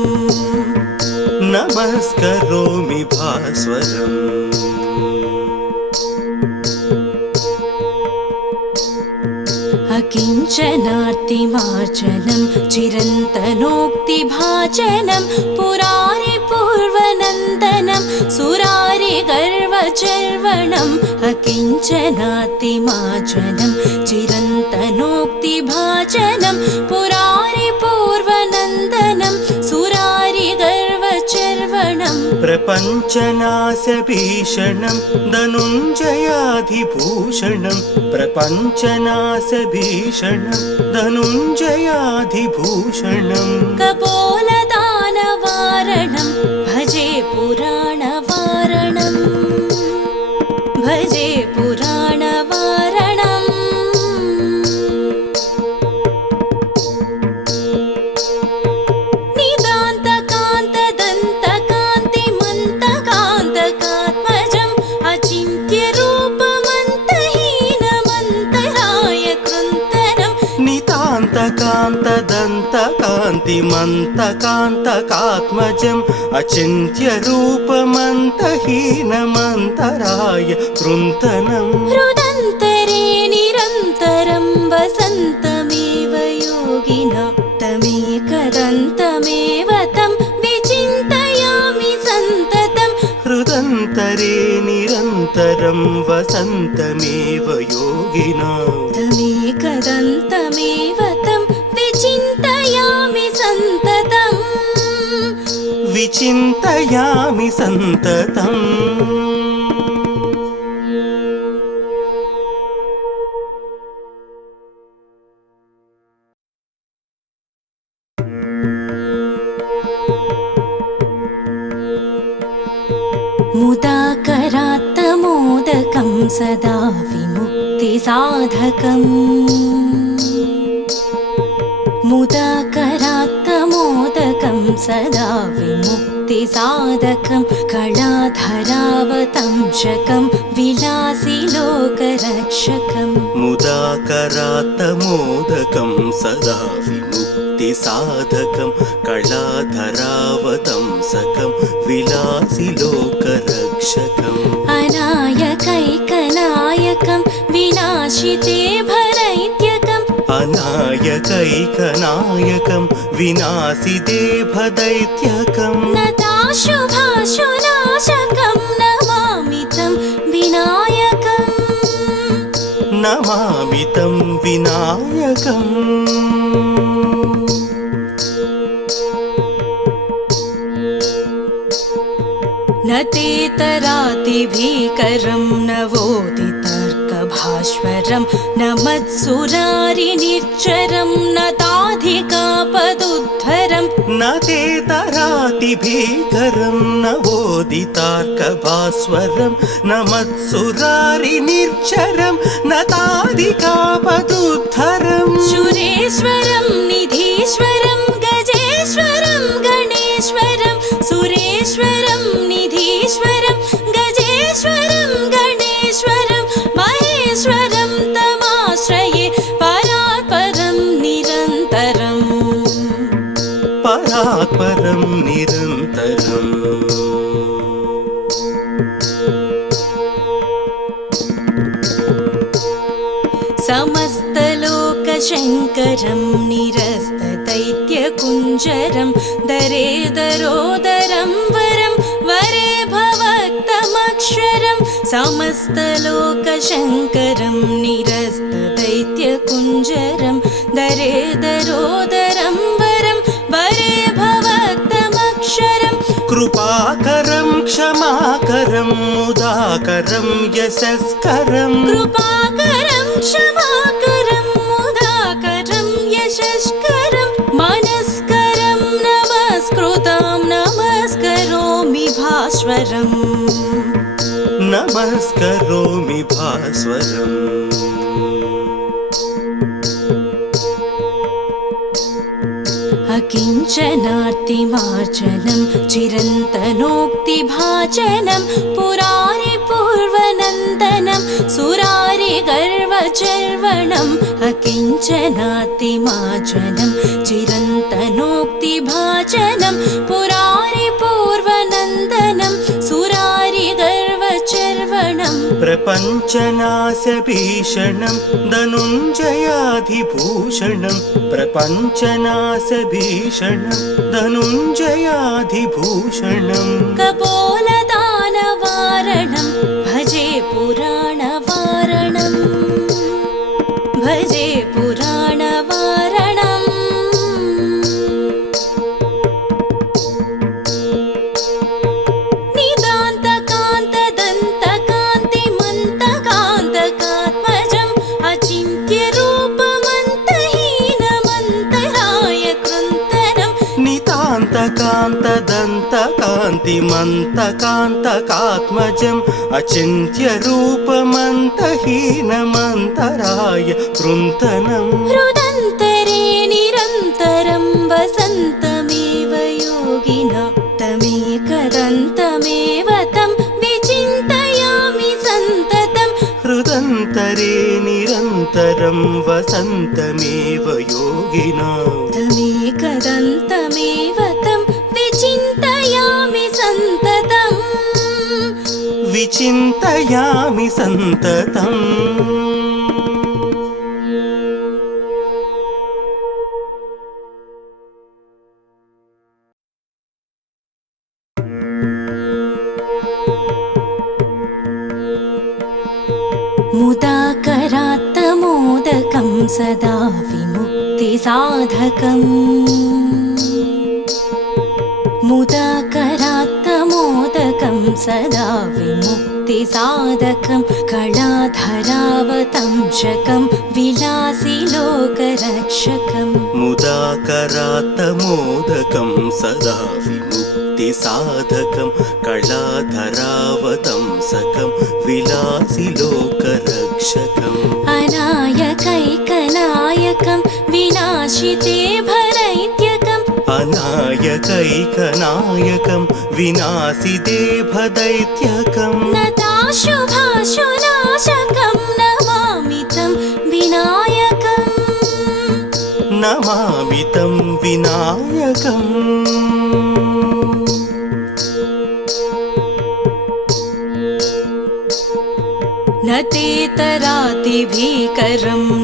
नमस्करोमि भास्वरम् अकिञ्चनार्तिमार्जनं चिरन्तनोक्तिभाजनं पुरारिपूर्वनन्दनं सुरारिगर्वचर्वणम् अकिञ्चनार्तिमार्जनं चिरन्तनोक्तिभाजनं पुरारिपूर्वनन्दनं सुरारिगर्वचर्वणम् प्रपञ्चनाशभीषणं धनुञ्जयाधिभूषणं प्रपञ्चनाशभीषणं धनुञ्जयाधिभूषणं कपोलदानवारणं भजे पुराणवारणं भजे पुराणवारणम् निदान्तकान्तदन्तकान्तिमन्तकान्तकात्मजम् अचिन्त्यरूपमन्तहीनमन्तराय कृन्तनम् नितान्तकान्तदन्तकान्तिमन्तकान्तकात्मजम् अचिन्त्यरूपमन्तहीनमन्तराय कृन्तनम् हृदन्तरे निरन्तरं वसन्तमेव योगिना तमेकदन्तमेव तं विचिन्तयामि सन्ततम् हृदन्तरे निरन्तरं निरन्तरं वसन्तमेव योगिनां तमेकदन्तमेव तं विचिन्तयामि सन्ततम् विचिन्तयामि सन्ततम् मुदाकरात्तमोदकं सदा विमुक्तिसाधकम् मुदाकरात्तमोदकं सदा विमुक्तिसाधकं कलाधरावतंशकं विलासिलोकरक्षकम् मुदाकरात्तमोदकं सदा विमुक्तिसाधकं कलाधरावतंसकं विलासिलोकरक्षकम् अनायकैकनायकं विनाशिते भरैत्यकम् अनायकैकनायकं विनाशिते भदैत्यकं नताशुभाशुनाशकं नमामि तं विनायकम् नमामि तं विनायकम् न तेतरातिभीकरं नवोदितर्कभास्वरं न मत्सुरारिनिर्झरं न ताधिकापदुद्धरं न तेतरातिभीकरं नवोदितार्कभास्वरं न मत्सुरारिनिर्झरं न ताधिकापदुद्धरं सुरेश्वरं निधीश्वरं गजेश्वरं गणेश्वरं सुरेश्वरं निधीश्वरं गजेश्वरं गणेश्वरं महेश्वरं तमाश्रये परात्परं निरन्तरम् परात्परं निरन्तरम् समस्तलोकशङ्करं निरस्तदैत्यकुञ्जरं दरेदरोदरं वरं वरे भवक्तमक्षरं समस्तलोकशङ्करं निरस्तदैत्यकुञ्जरं दरेदरोदरं वरं वरे भवक्तमक्षरं कृपाकरं क्षमाकरं मुदाकरं यशस्करं कृपाकरं क्षमाकरं मुदाकरं यशस्करं मनस्करं नमस्कृतं नमस्करोमि भास्वरम् नमस्करोमि भास्वरम् अकिञ्चनार्तिमार्जनं चिरन्तनोक्तिभाजनं पुरारिपूर्वनन्दनं सुरारिगर्वचर्वणम् अकिञ्चनार्तिमार्जनं चिरन्तनोक्तिभाजनं पुरारिपूर्वनन्दनं सुरारिगर्वचर्वणम् प्रपञ्चनाशभीषणं धनुञ्जयाधिभूषणं प्रपञ्चनाशभीषणं धनुञ्जयाधिभूषणं कपोलदानवारणं भजे पुराणवारणम् भजे पुराणवारणम् निदान्तकान्तदन्तकान्तिमन्तकान्तकात्मजम् अचिन्त्यरूपमन्तहीनमन्तराय कृन्तनं नितान्तकान्तदन्तकान्तिमन्तकान्तकात्मजम् अचिन्त्यरूपमन्तहीनमन्तराय कृन्तनं हृदन्तरे निरन्तरं वसन्तमेव योगिनां तमेकदन्तमेव तं विचिन्तयामि सन्ततं हृदन्तरे निरन्तरं वसन्तमेव योगिनां तमेकदन्तमेव तं विचिन्तयामि सन्ततम् विचिन्तयामि सन्ततम् मुदाकरात्तमोदकं सदा विमुक्तिसाधकम् मुदाकरात्तमोदकं सदा विमुक्तिसाधकं कलाधरावतंशकं विलासिलोकरक्षकम् मुदाकरात्तमोदकं सदा विमुक्तिसाधकं कलाधरावतंसकं विलासिलोकरक्षकम् अनायकैकनायकं विनाशिते भरैत्यकम् अनायकैकनायकं विनाशिते भदैत्यकम् नताशुभाशुनाशकं नमामि तं विनायकम् नमामि तं विनायकम् न तेतरातिभीकरं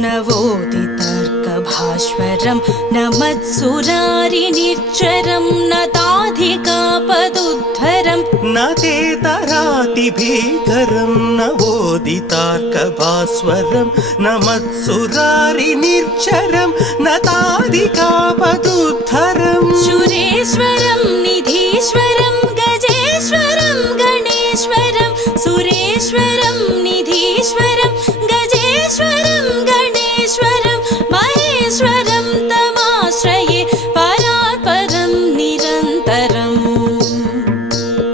नवोदितर्कभास्वरं न मत्सुरारिनिर्झरं न ताधिकापदुद्धरं न तेतरातिभीकरं नवोदितार्कभास्वरं न मत्सुरारिनिर्झरं न ताधिकापदुद्धरम् सुरेश्वरं निधीश्वरं गजेश्वरं गणेश्वरं सुरेश्वरं निधीश्वरं गजेश्वरं गणेश्वरं महेश्वरं तमाश्रये परात्परं निरन्तरम्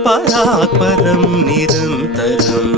परात्परं निरन्तरम्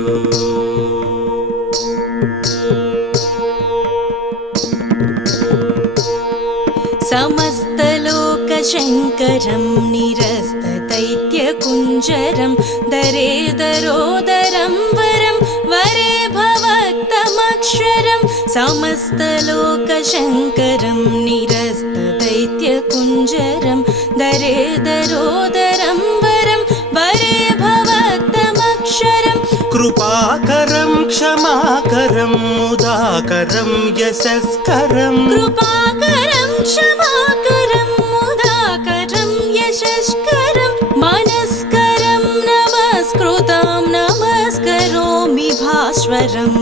समस्तलोकशङ्करं निरस्तदैत्यकुञ्जरं दरेदरोदरं वरं वरे भवक्तमक्षरं समस्तलोकशङ्करं निरस्तदैत्यकुञ्जरं दरेदरोदरं वरं वरे भवक्तमक्षरं कृपाकरं क्षमाकरं मुदाकरं यशस्करं कृपाकरं क्षमाकरं मुदाकरं यशस्करं मनस्करं नमस्कृतं नमस्करोमि भास्वरम्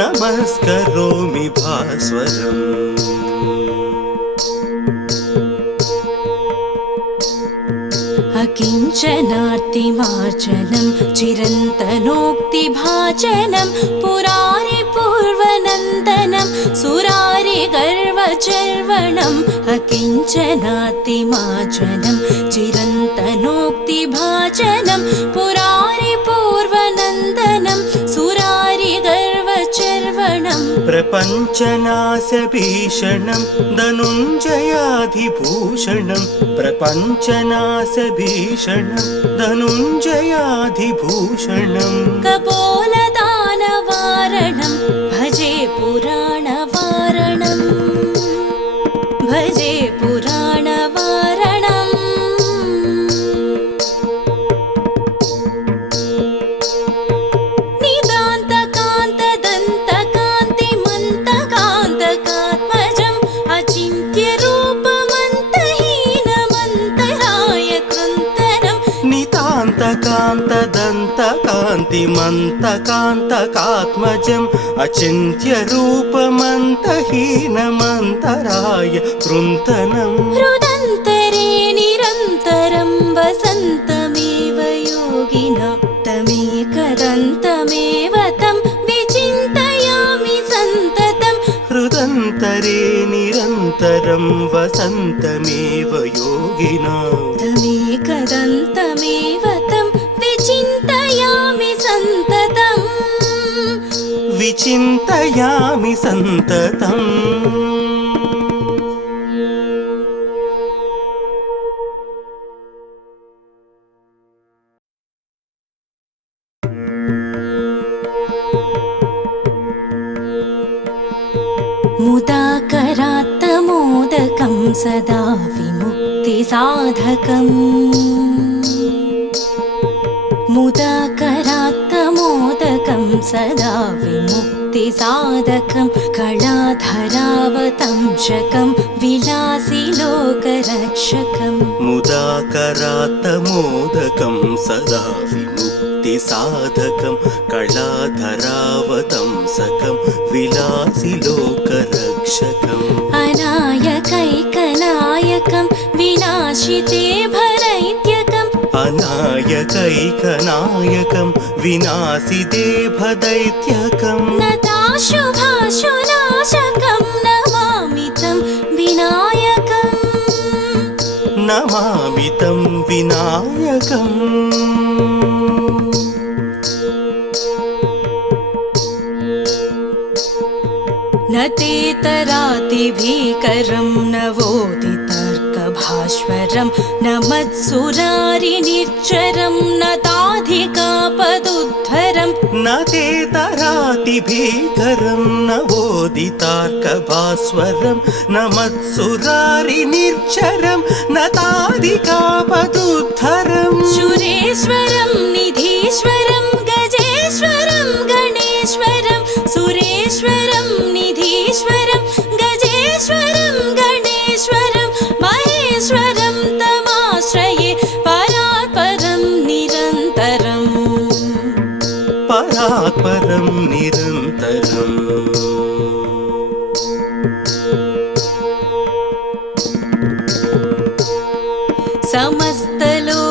नमस्करोमि भास्वरम् अकिञ्चनार्तिमार्जनं चिरन्तनोक्तिभाजनं पुरारिपूर्वनन्दनं सुरारिगर्वचर्वणम् अकिञ्चनार्तिमार्जनं चिरन्तनोक्तिभाजनं पुरारिपूर्वनन्दनं सुरारिगर्वचर्वणम् प्रपञ्चनाशभीषणं धनुञ्जयाधिभूषणं प्रपञ्चनाशभीषणं धनुञ्जयाधिभूषणं कपोलदानवारणं भजे पुराणवारणं भजे पुराणवारणम् निदान्तकान्तदन्तकान्तिमन्तकान्तकात्मजम् अचिन्त्यरूपमन्तहीनमन्तराय कृन्तनं नितान्तकान्तदन्तकान्तिमन्तकान्तकात्मजम् अचिन्त्यरूपमन्तहीनमन्तराय कृन्तनम् हृदन्तरे निरन्तरं वसन्तमेव योगिनां तमेकदन्तमेव तं विचिन्तयामि सन्ततं हृदन्तरे निरन्तरं वसन्तमेव योगिनां तमेकदन्तमेव तं विचिन्तयामि सन्ततम् विचिन्तयामि सन्ततम् मुदाकरात्तमोदकं सदा विमुक्तिसाधकम् मुदाकरात्तमोदकं सदा विमुक्तिसाधकं कलाधरावतंशकं विलासिलोकरक्षकम् मुदाकरात्तमोदकं सदा विमुक्तिसाधकं विमुक्तिसाधकं कलाधरावतंसकं विलासिलोकरक्षकम् अनायकैकनायकं विनाशिते भदैत्यकम् अनायकैकनायकं विनाशिते भदैत्यकं नताशुभाशुनाशकं नमामि तं विनायकम् नमामि तं विनायकम् न तेतरातिभीकरं नवोदितर्कभास्वरं न मत्सुरारिनिर्झरं न ताधिकापदुद्धरं न तेतरातिभीकरं नवोदितार्कभास्वरं न मत्सुरारिनिर्झरं न ताधिकापदुद्धरं सुरेश्वरं निधीश्वरं गजेश्वरं गणेश्वरं सुरेश्वरं निधीश्वरं गजेश्वरं गणेश्वरं महेश्वरं तमाश्रये परात्परं निरन्तरम् परात्परं निरन्तरम्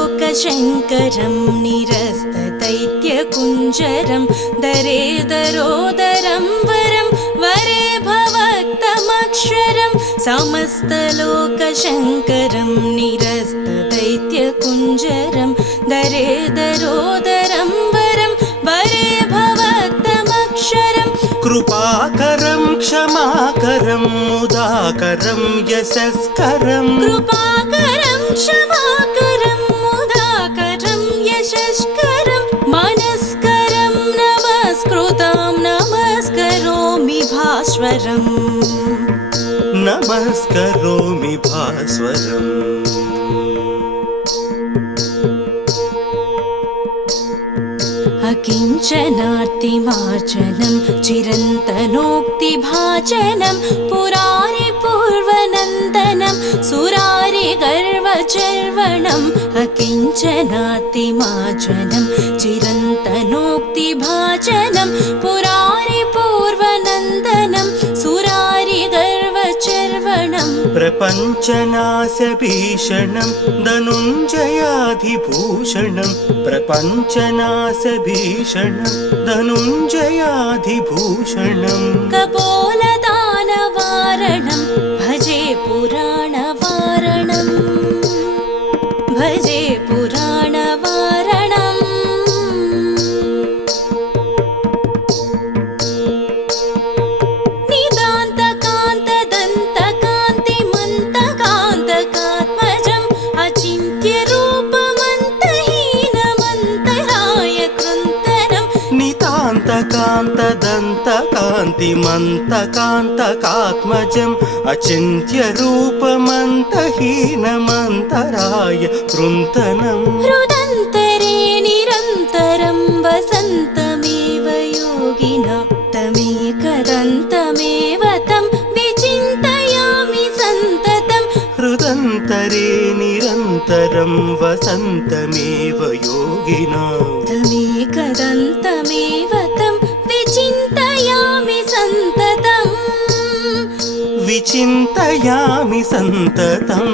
समस्तलोकशङ्करं निरस्तदैत्यकुञ्जरं दरेदरोदरं वरं वरे भवक्तमक्षरं समस्तलोकशङ्करं निरस्तदैत्यकुञ्जरं दरेदरोदरं वरं वरे भवक्तमक्षरं कृपाकरं क्षमाकरं मुदाकरं यशस्करं कृपाकरं क्षमाकरं मुदाकरं यशस्करं मनस्करं नमस्कृतं नमस्करोमि भास्वरम् नमस्करोमि भास्वरम् अकिञ्चनार्तिमार्जनं चिरन्तनोक्तिभाजनं पुरारिपूर्वनन्दनं सुरारिगर्वचर्वणम् अकिञ्चनार्तिमार्जनं चिरन्तनोक्तिभाजनं पुरारिपूर्वनन्दनं सुरारिगर्वचर्वणम् प्रपञ्चनाशभीषणं धनुञ्जयाधिभूषणं प्रपञ्चनाशभीषणं धनुञ्जयाधिभूषणं कपोलदानवारणं भजे पुराणवारणं भजे पुराणवारणम् निदान्तकान्तदन्तकान्तिमन्तकान्तकात्मजम् अचिन्त्यरूपमन्तहीनमन्तराय कृन्तनं नितान्तकान्तदन्तकान्तिमन्तकान्तकात्मजम् अचिन्त्यरूपमन्तहीनमन्तराय कृन्तनम् हृदन्तरे निरन्तरं वसन्तमेव योगिना तमेकदन्तमेव तं विचिन्तयामि सन्ततं हृदन्तरे निरन्तरं वसन्तमेव योगिना तमेकदन्तमेव तं विचिन्तयामि सन्ततम् विचिन्तयामि सन्ततम्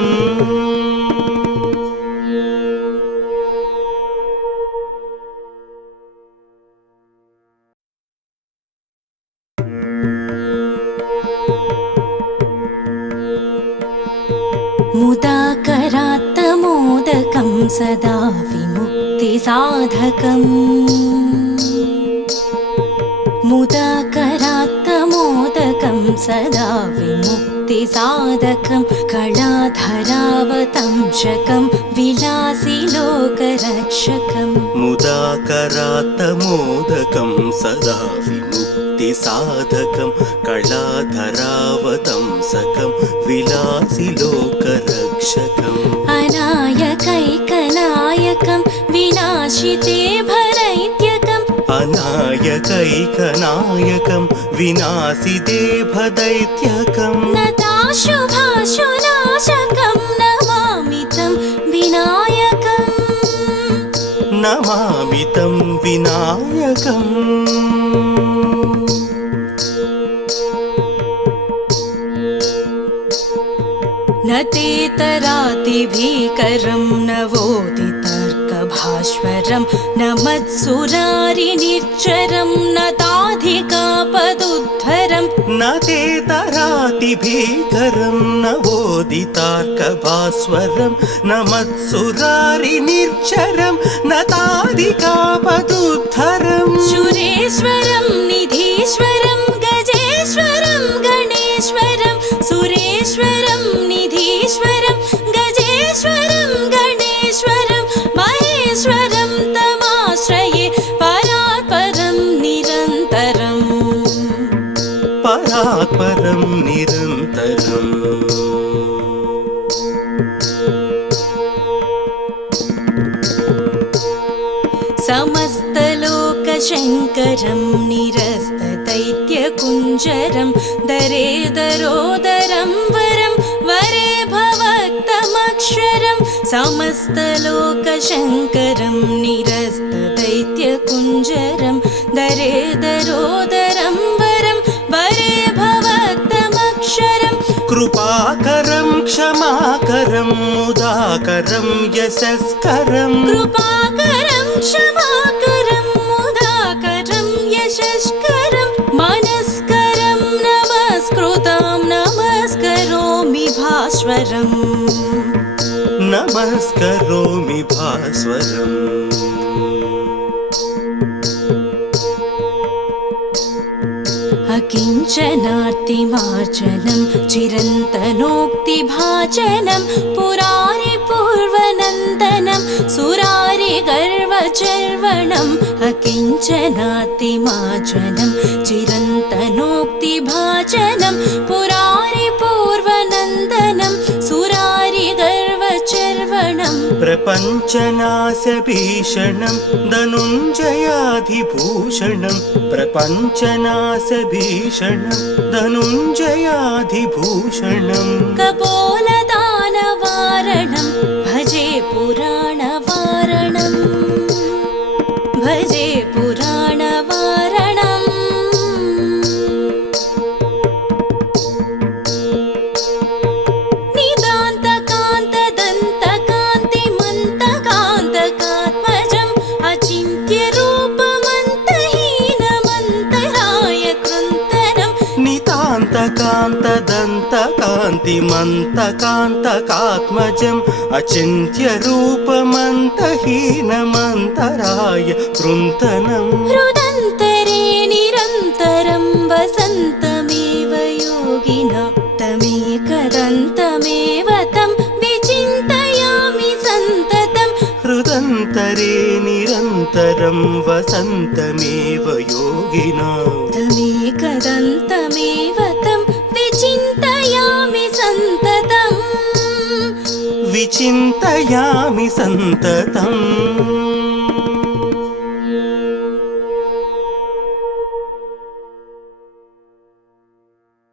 मुदाकरात्तमोदकं सदा विमुक्तिसाधकम् मुदाकरात्तमोदकं सदा विमुक्तिसाधकं कलाधरावतंशकं विलासिलोकरक्षकम् मुदाकरात्तमोदकं सदा विमुक्तिसाधकं कलाधरावतंसकं विलासिलोकरक्षकम् अनायकैकनायकं विनाशिते भदैत्यकम् अनायकैकनायकं विनाशिते भदैत्यकं नताशुभाशुनाशकं नमामि तं विनायकम् नमामि तं विनायकम् न तेतरातिभीकरं नवोदितर्कभास्वरं न मत्सुरारिनिर्झरं न ताधिकापदुद्धरं न तेतरातिभीकरं नवोदितार्कभास्वरं न मत्सुरारिनिर्झरं न ताधिकापदुद्धरं सुरेश्वरं निधीश्वरं गजेश्वरं गणेश्वरं सुरेश्वरं निधीश्वरं गजेश्वरं गणेश्वरं महेश्वरं तमाश्रये परात्परं निरन्तरम् परात्परं निरन्तरम् समस्तलोकशङ्करं निरस्तदैत्यकुञ्जरं दरेदरोदरं वरं वरे भवक्तमक्षरं समस्तलोकशङ्करं निरस्तदैत्यकुञ्जरं दरेदरोदरं वरं वरे भवक्तमक्षरं कृपाकरं क्षमाकरं मुदाकरं यशस्करं कृपाकरं क्षमाकरं मुदाकरं यशस्करं मनस्करं नमस्कृतं नमस्करोमि भास्वरम् नमस्करोमि भास्वरम् अकिञ्चनार्तिमार्जनं चिरन्तनोक्तिभाजनं पुरारिपूर्वनन्दनं सुरारिगर्वचर्वणम् अकिञ्चनार्तिमार्जनं चिरन्तनोक्तिभाजनं पुरारिपूर्वनन्दनं सुरारिगर्वचर्वणम् प्रपञ्चनाशभीषणं धनुञ्जयाधिभूषणं प्रपञ्चनाशभीषणं धनुञ्जयाधिभूषणं कपोलदानवारणं भजे पुराणवारणं भजे पुराणवारणम् निदान्तकान्तदन्तकान्तिमन्तकान्तकात्मजम् अचिन्त्यरूपमन्तहीनमन्तराय कृन्तनं नितान्तकान्तदन्तकान्तिमन्तकान्तकात्मजम् अचिन्त्यरूपमन्तहीनमन्तराय कृन्तनम् हृदन्तरे निरन्तरं वसन्तमेव योगिना तमेकदन्तमेव तं विचिन्तयामि सन्ततं हृदन्तरे निरन्तरं वसन्तमेव योगिना तमेकदन्तमेव तं विचिन्तयामि सन्ततम् विचिन्तयामि सन्ततम्